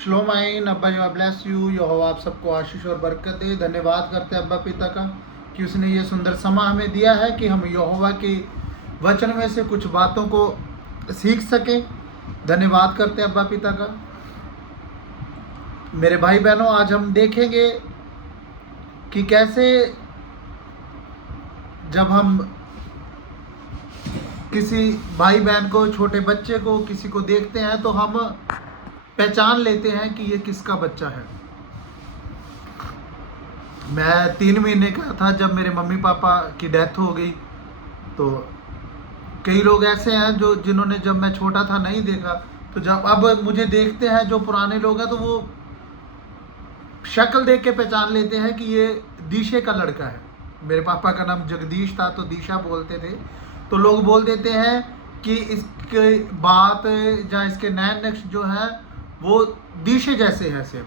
श्लोम आइन अब्बा you bless you यहोवा आप सबको आशीष और बरकत दे। धन्यवाद करते हैं अब्बा पिता का कि उसने ये सुंदर समा हमें दिया है कि हम यहोवा के वचन में से कुछ बातों को सीख सकें। धन्यवाद करते हैं अब्बा पिता का। मेरे भाई बहनों, आज हम देखेंगे कि कैसे जब हम किसी भाई बहन को, छोटे बच्चे को, किसी को देखते हैं तो हम पहचान लेते हैं कि ये किसका बच्चा है। मैं 3 महीने का था जब मेरे मम्मी पापा की डेथ हो गई। तो कई लोग ऐसे हैं जो जिन्होंने जब मैं छोटा था नहीं देखा, तो जब अब मुझे देखते हैं जो पुराने लोग हैं तो वो शक्ल देख के पहचान लेते हैं कि ये दीशे का लड़का है। मेरे पापा का नाम जगदीश था तो दीशा बोलते थे। तो लोग बोल देते हैं कि इसके बात या इसके नैन नक्श जो है वो दीशे जैसे हैं सेम।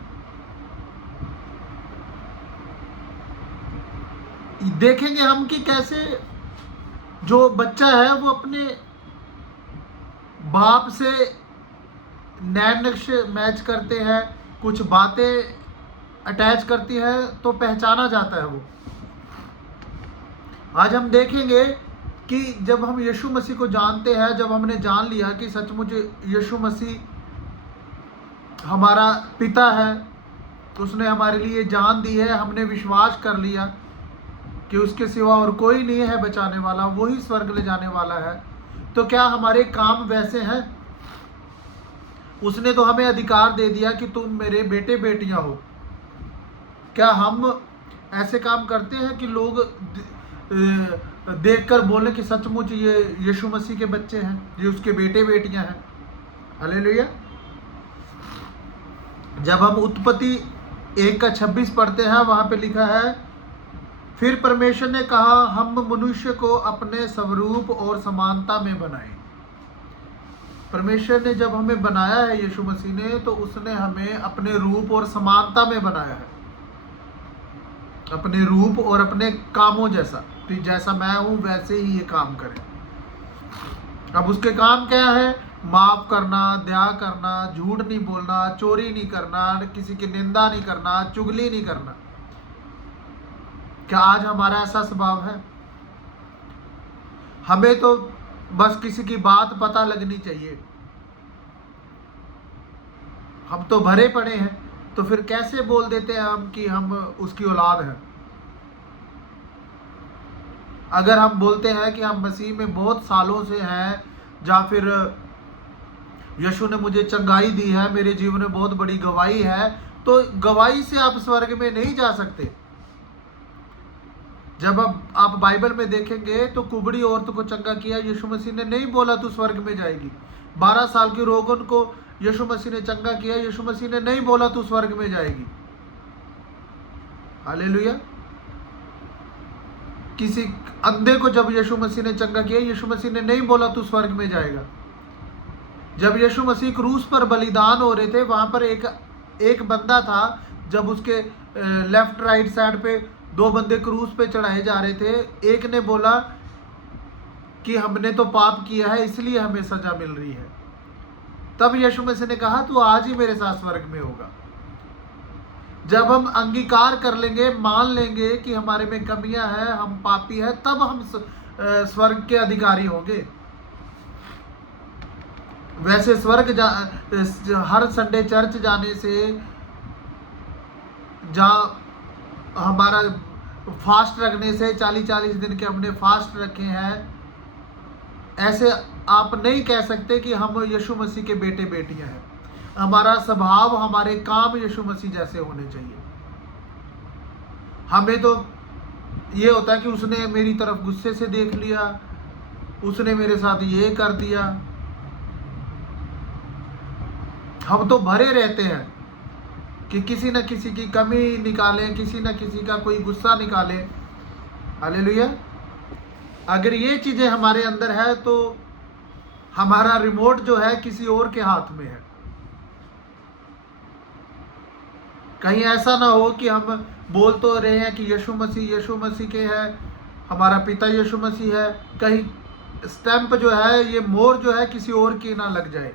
देखेंगे हम कि कैसे जो बच्चा है वो अपने बाप से नैन नक्श मैच करते हैं, कुछ बातें अटैच करती है तो पहचाना जाता है वो। आज हम देखेंगे कि जब हम यीशु मसीह को जानते हैं, जब हमने जान लिया कि सचमुच यीशु मसीह हमारा पिता है, तो उसने हमारे लिए जान दी है, हमने विश्वास कर लिया कि उसके सिवा और कोई नहीं है बचाने वाला, वही स्वर्ग ले जाने वाला है, तो क्या हमारे काम वैसे हैं? उसने तो हमें अधिकार दे दिया कि तुम मेरे बेटे बेटियां हो। क्या हम ऐसे काम करते हैं कि लोग देखकर बोले कि सचमुच ये यीशु मसीह के बच्चे हैं, ये उसके बेटे बेटियां हैं? हालेलुया। जब हम उत्पत्ति 1:26 पढ़ते हैं, वहां पे लिखा है, फिर परमेश्वर ने कहा हम मनुष्य को अपने स्वरूप और समानता में बनाए। परमेश्वर ने जब हमें बनाया है, यीशु मसीह ने, तो उसने हमें अपने रूप और समानता में बनाया है, अपने रूप और अपने कामों जैसा। तो जैसा मैं हूं वैसे ही ये काम करें। अब उसके काम क्या है? माफ करना, दया करना, झूठ नहीं बोलना, चोरी नहीं करना, किसी की निंदा नहीं करना, चुगली नहीं करना। क्या आज हमारा ऐसा स्वभाव है? हमें तो बस किसी की बात पता लगनी चाहिए। हम तो भरे पड़े हैं, तो फिर कैसे बोल देते हैं हम कि हम उसकी औलाद हैं? अगर हम बोलते हैं कि हम मसीह में बहुत सालों से हैं, या फिर यीशु ने मुझे चंगाई दी है, मेरे जीवन में बहुत बड़ी गवाही है, तो गवाही से आप स्वर्ग में नहीं जा सकते। जब अब आप बाइबल में देखेंगे तो कुबड़ी औरत को चंगा किया, यीशु मसीह ने नहीं बोला तू स्वर्ग में जाएगी। 12 साल की रोगन को यीशु मसीह ने चंगा किया, यीशु मसीह ने नहीं बोला तू स्वर्ग में जाएगी। हालेलुया। किसी अंधे को जब यीशु मसीह ने चंगा किया, यीशु मसीह ने नहीं बोला तू स्वर्ग में जाएगा। जब यीशु मसीह क्रूस पर बलिदान हो रहे थे, वहां पर एक बंदा था, जब उसके लेफ्ट राइट साइड पे 2 बंदे क्रूस पे चढ़ाए जा रहे थे, एक ने बोला कि हमने तो पाप किया है इसलिए हमें सजा मिल रही है। तब यीशु मसीह ने कहा तू आज ही मेरे साथ स्वर्ग में होगा। जब हम अंगीकार कर लेंगे, मान लेंगे कि हमारे में कमियां हैं, हम पापी हैं, तब हम स्वर्ग के अधिकारी होंगे। वैसे स्वर्ग हर संडे चर्च जाने से, जहाँ हमारा फास्ट रखने से, 40-40 दिन के हमने फास्ट रखे हैं, ऐसे आप नहीं कह सकते कि हम यीशु मसीह के बेटे बेटियां हैं। हमारा स्वभाव, हमारे काम यीशु मसीह जैसे होने चाहिए। हमें तो ये होता है कि उसने मेरी तरफ गुस्से से देख लिया, उसने मेरे साथ ये कर दिया। हम तो भरे रहते हैं कि किसी न किसी की कमी निकालें, किसी न किसी का कोई गुस्सा निकालें। हालेलुया। अगर ये चीजें हमारे अंदर है तो हमारा रिमोट जो है किसी और के हाथ में है। कहीं ऐसा ना हो कि हम बोल तो रहे हैं कि यीशु मसीह के है, हमारा पिता यीशु मसीह है, कहीं स्टैंप जो है, ये मोहर जो है किसी और की ना लग जाए।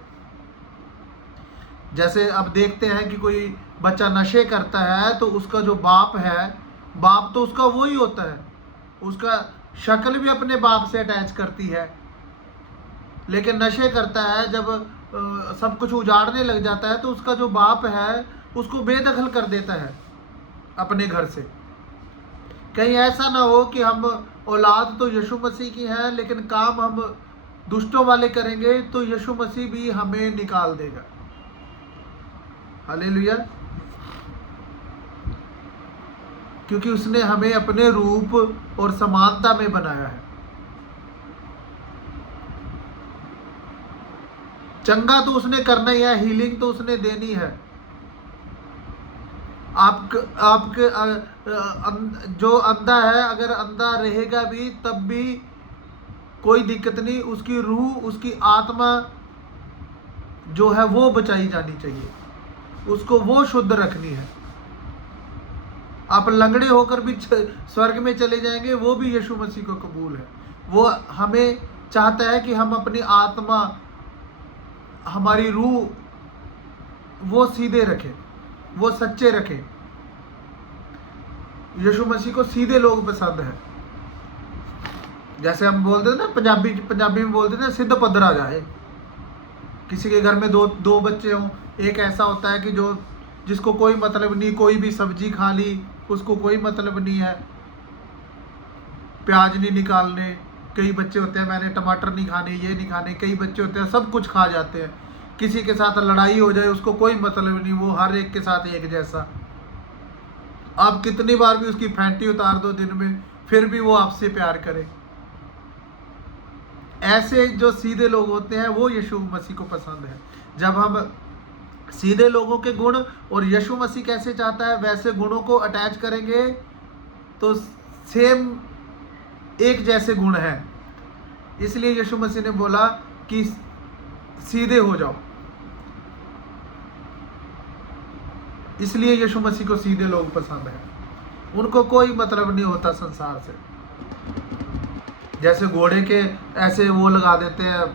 जैसे अब देखते हैं कि कोई बच्चा नशे करता है तो उसका जो बाप है, बाप तो उसका वही होता है, उसका शक्ल भी अपने बाप से अटैच करती है। लेकिन नशे करता है जब सब कुछ उजाड़ने लग जाता है तो उसका जो बाप है उसको बेदखल कर देता है अपने घर से। कहीं ऐसा ना हो कि हम औलाद तो यीशु मसीह की है लेकिन काम हम दुष्टों वाले करेंगे तो यीशु मसीह भी हमें निकाल देगा। हालेलुया। क्योंकि उसने हमें अपने रूप और समानता में बनाया है। चंगा तो उसने करना ही है, हीलिंग तो उसने देनी है। आपके जो अंधा है अगर अंधा रहेगा भी तब भी कोई दिक्कत नहीं, उसकी रूह उसकी आत्मा जो है वो बचाई जानी चाहिए, उसको वो शुद्ध रखनी है। आप लंगड़े होकर भी स्वर्ग में चले जाएंगे वो भी यीशु मसीह को कबूल है। वो हमें चाहता है कि हम अपनी आत्मा हमारी रूह वो सीधे रखें, वो सच्चे रखें। यीशु मसीह को सीधे लोग पसंद है। जैसे हम बोलते हैं ना, पंजाबी में बोलते हैं सिद्ध पद्धरा जाए। किसी के घर में दो बच्चे हों, एक ऐसा होता है कि जिसको कोई मतलब नहीं, कोई भी सब्जी खा ली उसको कोई मतलब नहीं है, प्याज नहीं निकालने। कई बच्चे होते हैं मैंने टमाटर नहीं खाने, ये नहीं खाने। कई बच्चे होते हैं सब कुछ खा जाते हैं। किसी के साथ लड़ाई हो जाए उसको कोई मतलब नहीं, वो हर एक के साथ एक जैसा। आप कितनी बार भी उसकी फैंटी उतार दो दिन में फिर भी वो आपसे प्यार करे। ऐसे जो सीधे लोग होते हैं वो यीशु मसीह को पसंद है। जब हम सीधे लोगों के गुण और यीशु मसीह कैसे चाहता है वैसे गुणों को अटैच करेंगे तो सेम एक जैसे गुण हैं। इसलिए यीशु मसीह ने बोला कि सीधे हो जाओ। इसलिए यीशु मसीह को सीधे लोग पसंद है, उनको कोई मतलब नहीं होता संसार से। जैसे घोड़े के ऐसे वो लगा देते हैं,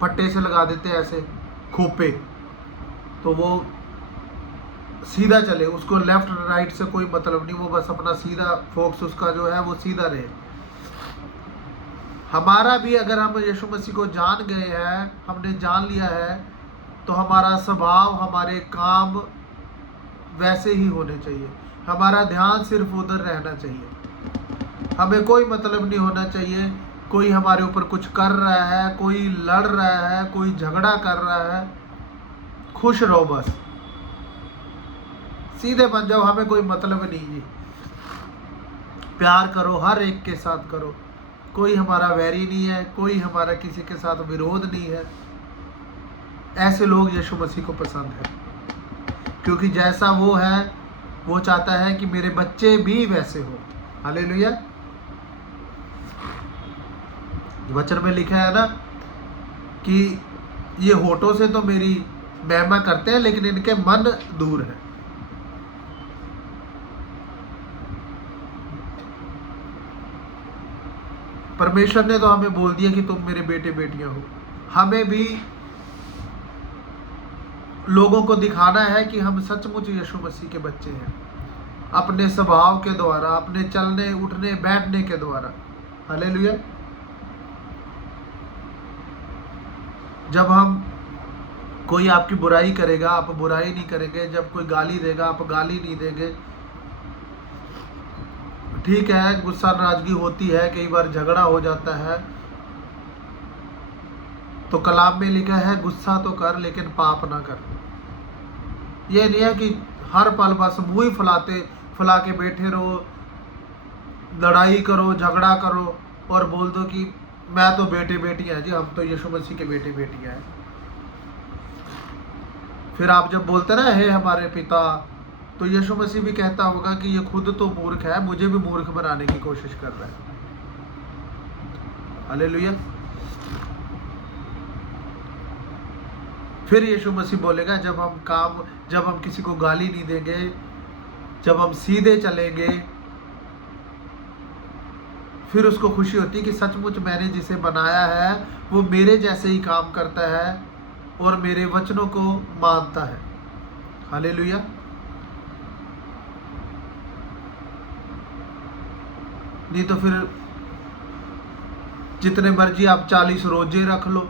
पट्टे से लगा देते हैं ऐसे खोपे, तो वो सीधा चले, उसको लेफ्ट राइट से कोई मतलब नहीं, वो बस अपना सीधा फोकस उसका जो है वो सीधा रहे। हमारा भी अगर हम यीशु मसीह को जान गए हैं, हमने जान लिया है, तो हमारा स्वभाव हमारे काम वैसे ही होने चाहिए। हमारा ध्यान सिर्फ उधर रहना चाहिए। हमें कोई मतलब नहीं होना चाहिए कोई हमारे ऊपर कुछ कर रहा है, कोई लड़ रहा है, कोई झगड़ा कर रहा है। खुश रहो, बस सीधे बन जाओ, हमें कोई मतलब नहीं जी। प्यार करो, हर एक के साथ करो। कोई हमारा वैरी नहीं है, कोई हमारा किसी के साथ विरोध नहीं है। ऐसे लोग यीशु मसीह को पसंद है, क्योंकि जैसा वो है वो चाहता है कि मेरे बच्चे भी वैसे हो। हालेलुया। वचन में लिखा है ना कि ये होठों से तो मेरी महिमा करते हैं लेकिन इनके मन दूर है। परमेश्वर ने तो हमें बोल दिया कि तुम मेरे बेटे बेटियां हो। हमें भी लोगों को दिखाना है कि हम सचमुच यीशु मसीह के बच्चे हैं, अपने स्वभाव के द्वारा, अपने चलने उठने बैठने के द्वारा। हालेलुया। जब हम कोई आपकी बुराई करेगा आप बुराई नहीं करेंगे, जब कोई गाली देगा आप गाली नहीं देंगे। ठीक है, गुस्सा नाराजगी होती है, कई बार झगड़ा हो जाता है, तो कलाम में लिखा है गुस्सा तो कर लेकिन पाप ना कर। ये नहीं है कि हर पल बस मुंह ही फुला के बैठे रहो, लड़ाई करो, झगड़ा करो और बोल दो कि मैं तो बेटे बेटियां जी, हम तो यीशु मसीह के बेटे बेटियां हैं। फिर आप जब बोलते ना हे हमारे पिता, तो यीशु मसीह भी कहता होगा कि ये खुद तो मूर्ख है, मुझे भी मूर्ख बनाने की कोशिश कर रहा है। हालेलुया। फिर यीशु मसीह बोलेगा जब हम किसी को गाली नहीं देंगे, जब हम सीधे चलेंगे, फिर उसको खुशी होती है कि सचमुच मैंने जिसे बनाया है वो मेरे जैसे ही काम करता है, और मेरे वचनों को मानता है। हालेलुया। नहीं तो फिर जितने मर्जी आप 40 रोजे रख लो,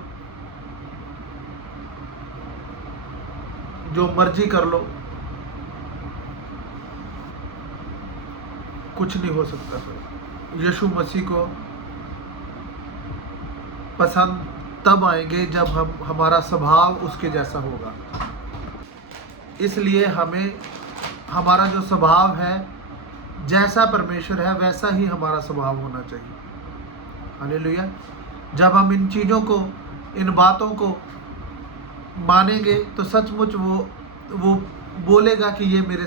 जो मर्जी कर लो, कुछ नहीं हो सकता। फिर यीशु मसीह को पसंद तब आएंगे जब हमारा स्वभाव उसके जैसा होगा। इसलिए हमें हमारा जो स्वभाव है, जैसा परमेश्वर है वैसा ही हमारा स्वभाव होना चाहिए। हालेलुया। जब हम इन चीज़ों को, इन बातों को मानेंगे तो सचमुच वो बोलेगा कि ये मेरे